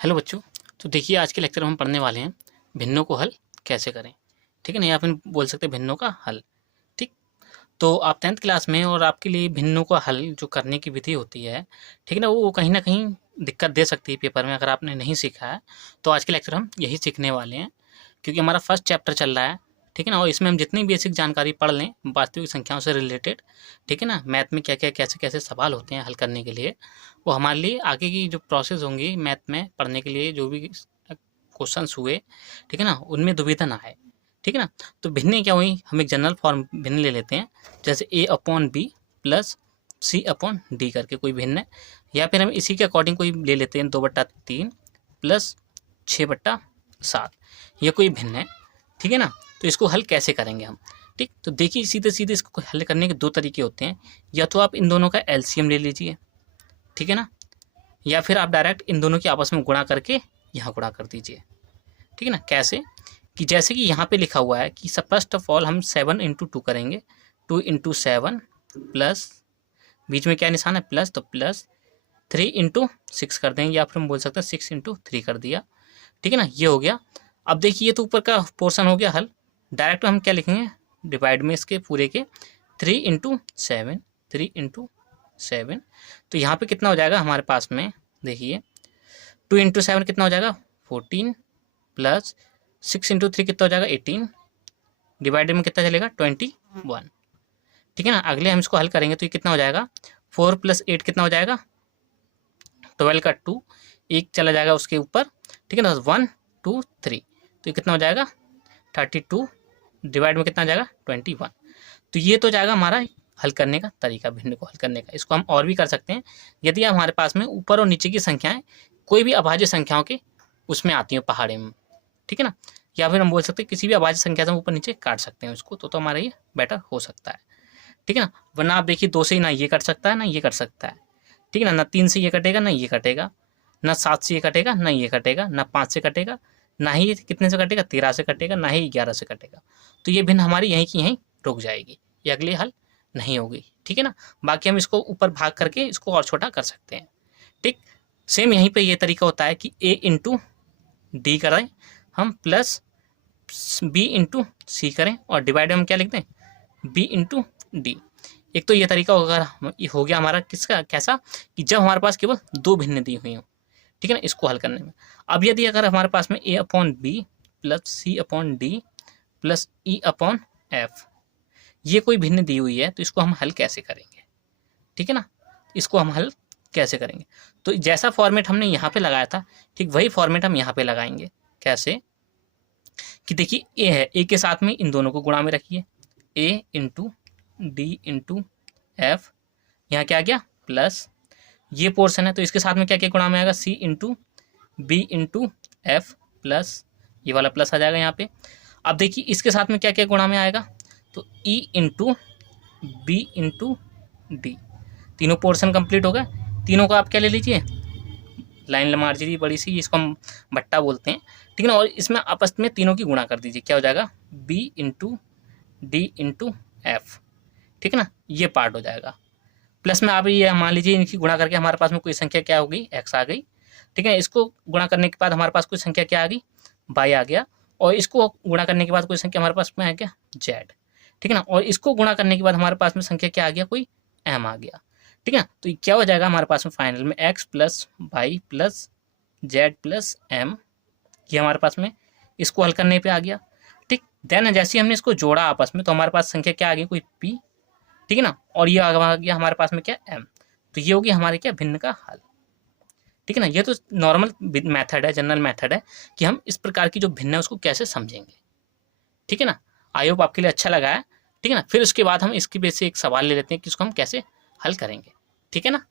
Hello बच्चों। तो देखिए, आज के लेक्चर में हम पढ़ने वाले हैं भिन्नों को हल कैसे करें। ठीक है ना, या फिर बोल सकते हैं भिन्नों का हल। ठीक। तो आप 10th क्लास में, और आपके लिए भिन्नों का हल जो करने की विधि होती है, ठीक है ना कहीं ना कहीं दिक्कत दे सकती है पेपर में अगर आपने नहीं सीखा है। तो आज के लेक्चर हम यही सीखने वाले हैं, क्योंकि हमारा फर्स्ट चैप्टर चल रहा है। ठीक है ना, और इसमें हम जितनी बेसिक जानकारी पढ़ लें वास्तविक संख्याओं से रिलेटेड, ठीक है ना, मैथ में क्या क्या कैसे कैसे सवाल होते हैं हल करने के लिए, वो हमारे लिए आगे की जो प्रोसेस होंगी मैथ में पढ़ने के लिए, जो भी क्वेश्चंस हुए, ठीक है ना, उनमें दुविधा ना आए। ठीक है ना। तो भिन्न क्या हुई, हम एक जनरल फॉर्म भिन्न ले लेते हैं, जैसे ए अपॉन बी प्लस सी अपॉन डी करके कोई भिन्न है, या फिर हम इसी के अकॉर्डिंग कोई ले लेते हैं 2/3 प्लस 6/7, ये कोई भिन्न है। ठीक है ना। तो इसको हल कैसे करेंगे हम। ठीक। तो देखिए, सीधे सीधे इसको हल करने के दो तरीके होते हैं। या तो आप इन दोनों का एलसीएम ले लीजिए, ठीक है ना, या फिर आप डायरेक्ट इन दोनों की आपस में गुणा करके यहाँ गुणा कर दीजिए। ठीक है ना। कैसे, कि जैसे कि यहाँ पे लिखा हुआ है कि फर्स्ट ऑफ ऑल हम 7 × 2 करेंगे, 2 × 7 प्लस, बीच में क्या निशान है प्लस, तो प्लस 3 × 6 कर देंगे, या फिर हम बोल सकते हैं 6 × 3 कर दिया। ठीक है ना, ये हो गया। अब देखिए, ये तो ऊपर का पोर्शन हो गया हल। डायरेक्ट हम क्या लिखेंगे, डिवाइड में इसके पूरे के 3 × 7, 3 × 7। तो यहाँ पे कितना हो जाएगा हमारे पास में, देखिए 2 × 7 कितना हो जाएगा 14 प्लस 6 × 3 कितना हो जाएगा 18, डिवाइडेड में कितना चलेगा 21। ठीक है ना। अगले हम इसको हल करेंगे तो ये कितना हो जाएगा 4 + 8 कितना हो जाएगा 12 का 2, एक चला जाएगा उसके ऊपर। ठीक है ना, 1 2 3, तो ये कितना हो जाएगा 32, डिवाइड में कितना हो जाएगा 21। तो ये तो जाएगा हमारा हल करने का तरीका, भिन्न को हल करने का। इसको हम और भी कर सकते हैं, यदि हमारे पास में ऊपर और नीचे की संख्याएं कोई भी अभाज्य संख्याओं के उसमें आती हैं पहाड़े में, ठीक है ना, या फिर हम बोल सकते हैं किसी भी अभाज्य संख्या से हम ऊपर नीचे काट सकते हैं उसको, तो हमारा ये बेटर हो सकता है। ठीक है ना। वरना आप देखिए, 2 से ही ना ये कट सकता है ना ये कट सकता है। ठीक है ना, 3 से ये कटेगा ना ये कटेगा, ना 7 से ये कटेगा ना ये कटेगा, ना 5 से कटेगा, ना ही कितने से कटेगा 13 से कटेगा, ना ही 11 से कटेगा। तो ये भिन्न हमारी यहीं की यहीं रुक जाएगी, ये अगले हल नहीं होगी। ठीक है ना। बाकी हम इसको ऊपर भाग करके इसको और छोटा कर सकते हैं। ठीक। सेम यहीं पे ये तरीका होता है कि a × d करें हम, प्लस b × c करें, और डिवाइड हम क्या लिखते हैं b × d। एक तो ये तरीका हो गया हमारा किसका कैसा, कि जब हमारे पास केवल दो भिन्न दी हुई हो, ठीक है ना, इसको हल करने में। अब यदि अगर हमारे पास में a/b plus c/d plus e/f ये कोई भिन्न दी हुई है, तो इसको हम हल कैसे करेंगे। ठीक है ना, इसको हम हल कैसे करेंगे, तो जैसा फॉर्मेट हमने यहाँ पे लगाया था, ठीक वही फॉर्मेट हम यहाँ पे लगाएंगे। कैसे, कि देखिए ए है, ए के साथ में इन दोनों को गुणा में रखिए, a × d × f, यहाँ क्या आ गया प्लस, ये पोर्शन है तो इसके साथ में क्या क्या गुणा में आएगा c × b × f प्लस, ये वाला प्लस आ जाएगा यहाँ पे। अब देखिए इसके साथ में क्या क्या गुणा में आएगा, तो e × b × d, तीनों पोर्शन कंप्लीट हो गए। तीनों को आप क्या ले लीजिए, लाइन मार दीजिए बड़ी सी, इसको हम बट्टा बोलते हैं। ठीक है ना, और इसमें आपस में तीनों की गुणा कर दीजिए, क्या हो जाएगा b × d × f। ठीक है ना, ये पार्ट हो जाएगा। प्लस में आप ये मान लीजिए इनकी गुणा करके हमारे पास में कोई संख्या क्या हो गई x आ गई। ठीक है, इसको गुणा करने के बाद हमारे पास कोई संख्या क्या आ गई y आ गया, और इसको गुणा करने के बाद कोई संख्या हमारे पास में आ गया z। ठीक है ना, और इसको गुणा करने के बाद हमारे पास में संख्या क्या आ गया, कोई m आ गया। ठीक है, तो क्या हो जाएगा हमारे पास में फाइनल में x + y + z + m, ये हमारे पास में इसको हल करने पे आ गया। ठीक। देन जैसे ही हमने इसको जोड़ा आपस में, तो हमारे पास संख्या क्या आ गई, कोई p। ठीक है ना, और ये आ गया हमारे पास में क्या m, तो ये होगी हमारे क्या भिन्न का हल। ठीक है ना, ये तो नॉर्मल मेथड है, जनरल मेथड है कि हम इस प्रकार की जो भिन्न है उसको कैसे समझेंगे। ठीक है ना, आई होप आपके लिए अच्छा लगा है। ठीक है ना, फिर उसके बाद हम इसकी बेस से एक सवाल ले लेते हैं कि इसको हम कैसे हल करेंगे। ठीक है ना।